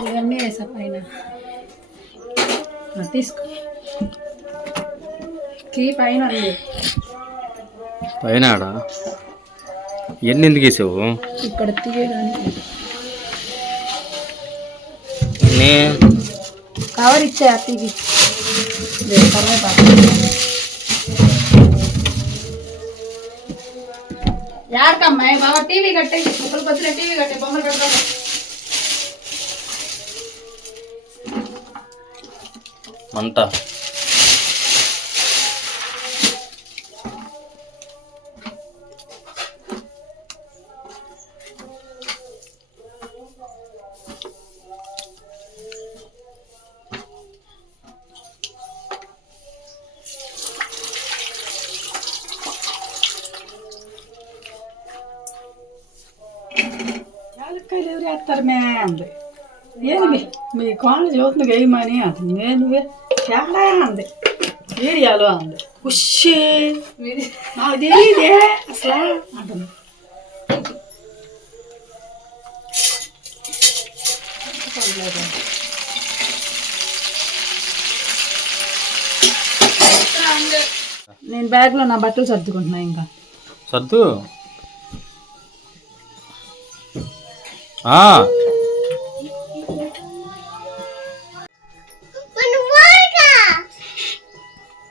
ఇవన్నీ వేసా పైన. తీసుకో. కీ పైన పైన ఎన్ని ఎందుకు వేసావు? ఇక్కడ తీయడానికి. కవర్ ఇచ్చే కరివేపాకు. యాడకమ్మాయి బాబా టీవీ కట్టే ఒకరు పొద్దున టీవీ కట్టే బొమ్మలు పెడతా మంట యాలక్కాయలు ఎవరు వేస్తారు మే అంది ఏంది మీ మీ కోళ్ళు చూస్తుంది వేయమని అది నేను వే- తేడా అంది ఏరియాలో అంది ఉషే నాకు తెలియదే అసలు. అంటుంది. నేను బ్యాగ్లో నా బట్టలు సర్దుకుంటున్నా ఇంకా. సర్దు.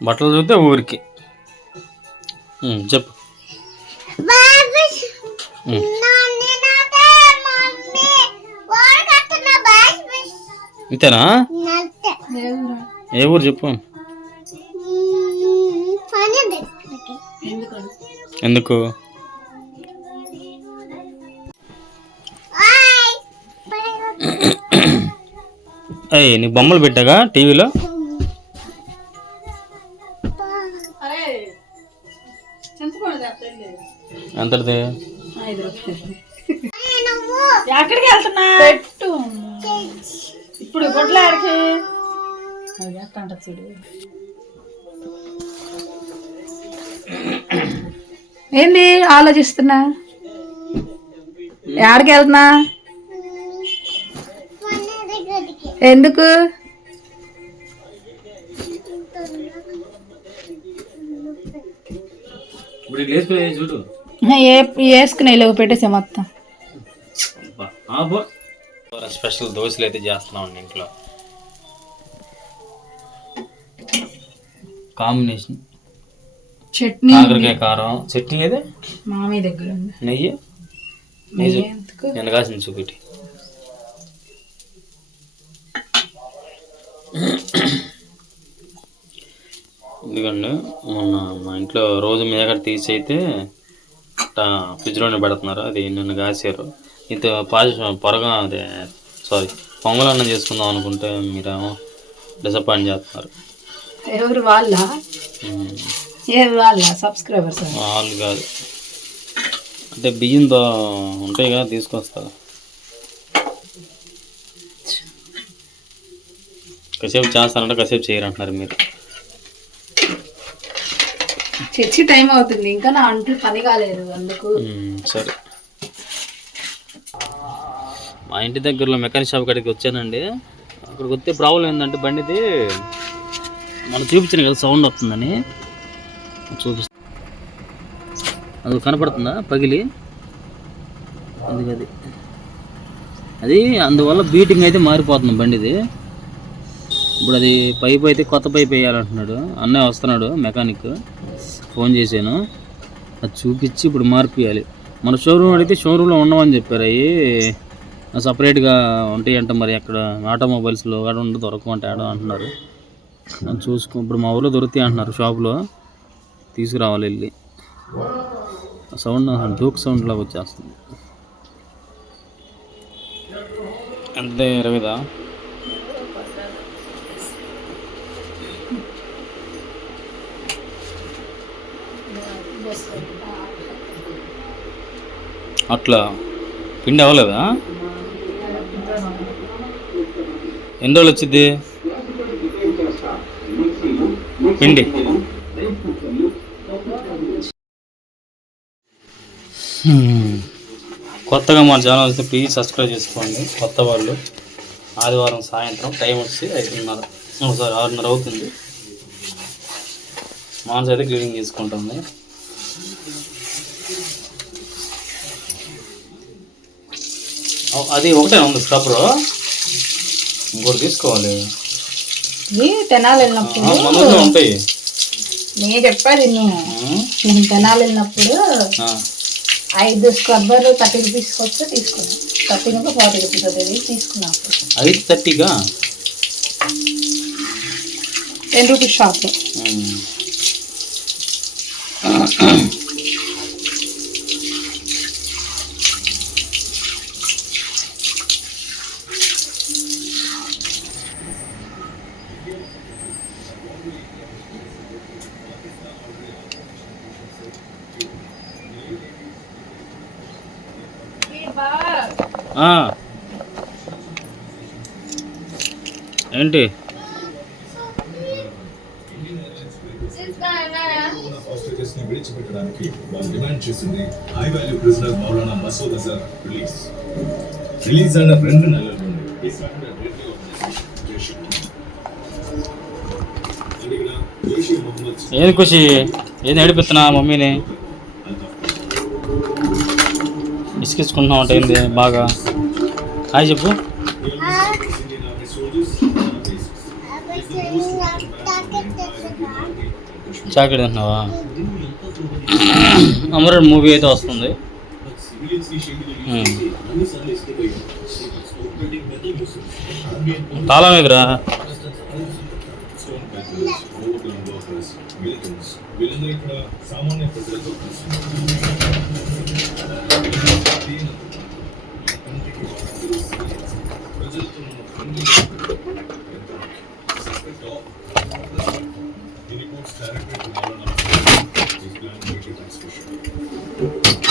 బట్టలు చూస్తే ఊరికి. చెప్పు. ఇంతేనా? ఏ ఊరు చెప్పు. ఎందుకు? అయ్యి నీకు బొమ్మలు పెట్టాగా టీవీలో? ఎక్కడికి వెళ్తున్నా? పెట్టు. ఇప్పుడు గుడ్ల ఆడికి. అది ఎట్టంట చూడు. ఏంది ఆలోచిస్తున్నా? ఎక్కడికి వెళ్తున్నా? ఎందుకు? ఏ వేసుకునే లేవు పెట్టేసా మొత్తం. స్పెషల్ దోశలు అయితే చేస్తున్నాం ఇంట్లో. కాంబినేషన్. చట్నీ కాకరకాయ కారం. చట్నీ ఏదే? మామయ్య దగ్గర ఉంది. నెయ్యి? నెయ్యి ఎందుకు? నేను కాసిన చూపెట్టి ఎందుకండి మొన్న మా ఇంట్లో రోజు మేకడ తీసి అయితే ఫ్రిడ్జ్లోనే పెడుతున్నారు. అది నిన్ను కాసారు ఇంత పాజ పొరగా అదే సారీ పొంగలన్నం చేసుకుందాం అనుకుంటే మీరేమో డిసప్పాయింట్ చేస్తున్నారు. ఎవరు వాళ్ళ? వాళ్ళ సబ్స్క్రైబర్స్? వాళ్ళు కాదు. అంటే బియ్యంతో ఉంటాయి కదా తీసుకొస్తారు కాసేపు చేస్తారంటే కాసేపు చేయరంటున్నారు మీరు. చర్చి టైం అవుతుంది. ఇంకా నా అంట్లు పని కాలేదు అందుకు. సరే. మా ఇంటి దగ్గరలో మెకానిక్ షాప్ కాడికి వచ్చానండి. అక్కడికి వస్తే ప్రాబ్లం ఏంటంటే బండిది మనం చూపించాను కదా సౌండ్ వస్తుందని. చూపిస్తా. అది కనపడుతుందా? పగిలి. అందుకది అది. అది అందువల్ల బీటింగ్ అయితే మారిపోతుంది బండిది. ఇప్పుడు అది పైప్ అయితే కొత్త పైప్ వేయాలంటున్నాడు. అన్నయ్య వస్తున్నాడు మెకానిక్. ఫోన్ చేశాను. అది చూపించి ఇప్పుడు మార్పియాలి మన షోరూమ్ అడిగితే షోరూంలో ఉండమని చెప్పారు. అవి సపరేట్గా ఉంటాయి అంట మరి అక్కడ. ఆటోమొబైల్స్లో అక్కడ ఉండి దొరకమంటే ఆడ అంటున్నారు. చూసుకో ఇప్పుడు మా ఊళ్ళో దొరుకుతాయి అంటున్నారు షాప్లో తీసుకురావాలి వెళ్ళి. ఆ సౌండ్ డూక్ సౌండ్ లాగా వచ్చేస్తుంది. అంతే ఇరవైదా? అట్లా? పిండి అవ్వలేదా? ఎన్ని రోజులు వచ్చింది పిండి కొత్తగా మన ఛానల్ వస్తే ప్లీజ్ సబ్స్క్రైబ్ చేసుకోండి. కొత్త వాళ్ళు. ఆదివారం సాయంత్రం టైం వచ్చి ఐదున్నర ఒకసారి ఆరున్నర అవుతుంది. మాన్స్ అయితే క్లీనింగ్ చేసుకుంటుంది అది ఒకటే ఉంది స్క్రబ్బర్ ఇంకోటి తీసుకోవాలి. తెనాలి వెళ్ళినప్పుడు ఉంటాయి. నేను చెప్పాది నేను తెనాలి వెళ్ళినప్పుడు ఐదు స్క్రబ్బర్ థర్టీ రూపీస్కి వస్తే తీసుకున్నాను థర్టీ రూపీస్ ఫార్టీ రూపీస్ అది తీసుకున్నాను ఐదు థర్టీగా? Ten rupees shop. ఏంటి? విడిచిపెట్టడానికి వాళ్ళు డిమాండ్ చేసింది high value prisoner Maulana Masood Azhar release release అయిన రెండు ఈ రెడ్డి ఆర్గనైజేషన్ ఏది ఖుషి? ఏది నడిపిస్తున్నా మమ్మీని? ఇసుకిసుకుంటున్నావు అంటే ఏంది బాగా? హాయ్ చెప్పు. చాకెట్ తింటున్నావా అమరుడు మూవీ అయితే వస్తుంది. ఆర్మీ తాళం ఎదురా ప్రజలతో కలిసి కంటికి వాడుతున్న civilians. ప్రజలతో ఉన్న friendly ఎంత suspect of the reports directed to Maulana Masud is planned to make it special.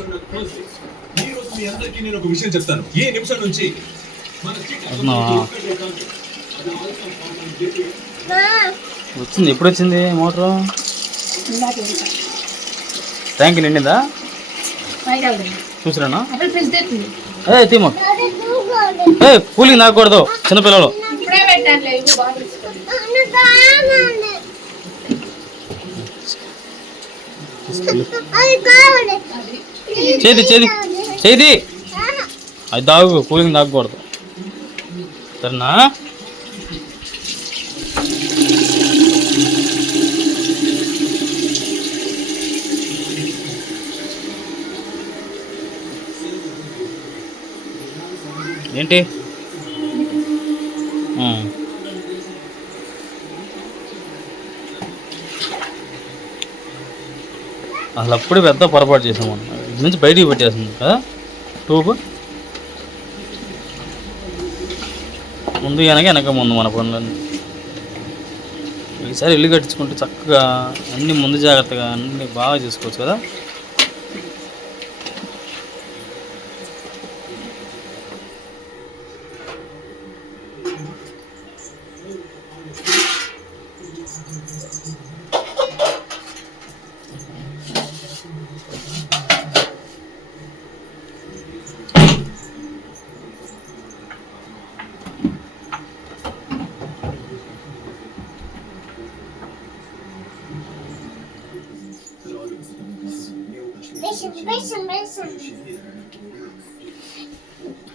ఈ రోజు మీ అందరికీ నేను ఒక విషయం చెప్తాను ఏ నిమిషం నుంచి మన అవునా? వచ్చింది ఎప్పుడు వచ్చింది మోటారు ట్యాంక్ నిండిందా చూసిరానా? ఏ తీమ. ఏ కూలింగ్ తాగకూడదు చిన్నపిల్లలు. చేది చేది చేది అది తాగు కూలింగ్ తాగకూడదు సరేనా? ఏంటి? అసలు అప్పుడు పెద్ద పొరపాటు చేసాము ఇది నుంచి బయటికి పెట్టేస్తుంది కదా టూబ్ ముందు వెనక వెనక ముందు మన పనులన్నీ ఈసారి ఇల్లు కట్టించుకుంటే చక్కగా అన్ని ముందు జాగ్రత్తగా అన్ని బాగా చేసుకోవచ్చు కదా.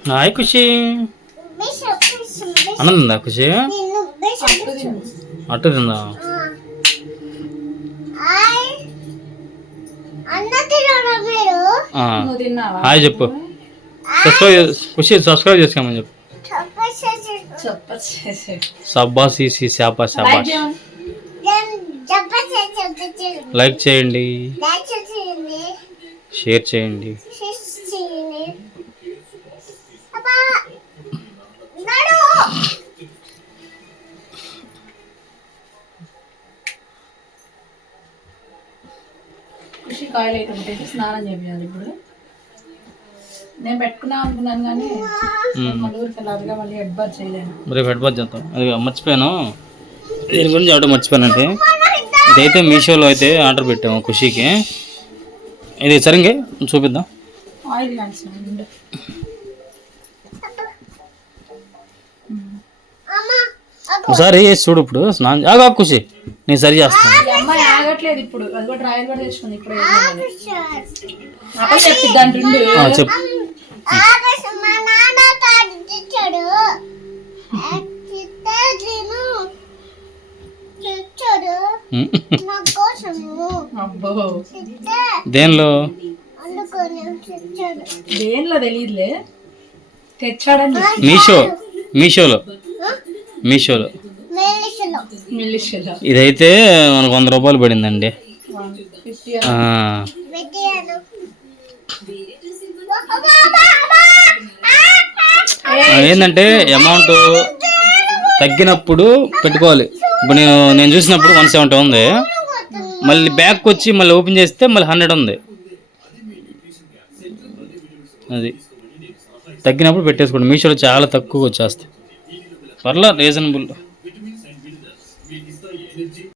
హాయ్ ఖుషి. అన్నం తిందా ఖుషి? అట్టు తిందా? హాయ్. చెప్పు. సబ్స్క్రైబ్ ఖుషి సబ్స్క్రైబ్ చేసుకోమని చెప్పు. చెప్పచ్చు. సబ్బా సీసీ శాపా శాపా లైక్ చేయండి. షేర్ చేయండి. కృషి కాయలు అయితే పెట్టేసి స్నానం చేయాలి ఇప్పుడు. నేను పెట్టుకున్నాం అనుకున్నాను కానీ మళ్ళీ హెడ్ బార్ చేయలేను. రేపు హెడ్ బాత్ చేద్దాం. అది మర్చిపోయాను. దీని గురించి ఆర్డర్ మర్చిపోయానండి ఇదైతే మీషోలో అయితే ఆర్డర్ పెట్టాము ఖుషీకి. ఇది సరిగ్గా చూపిద్దాం. ఆయిల్ ఒకసారి చూడు ఇప్పుడు. స్నానం ఆగు, ఖుషి నేను సరి చేస్తాను. ఇప్పుడు. చెప్పు. దేనిలో? దేనిలో తెలియదులే తెచ్చాడని మీషో మీషోలో. మీషోలో. ఇదైతే మనకు వంద రూపాయలు పడిందండి. ఏంటంటే అమౌంట్ తగ్గినప్పుడు పెట్టుకోవాలి. ఇప్పుడు నేను నేను చూసినప్పుడు వన్ సెవెంటీ ఉంది. మళ్ళీ బ్యాక్ వచ్చి మళ్ళీ ఓపెన్ చేస్తే మళ్ళీ హండ్రెడ్ ఉంది. అది. తగ్గినప్పుడు పెట్టేసుకోండి. మీషోలో చాలా తక్కువ వచ్చేస్తాయి. పర్లా రీజనబుల్.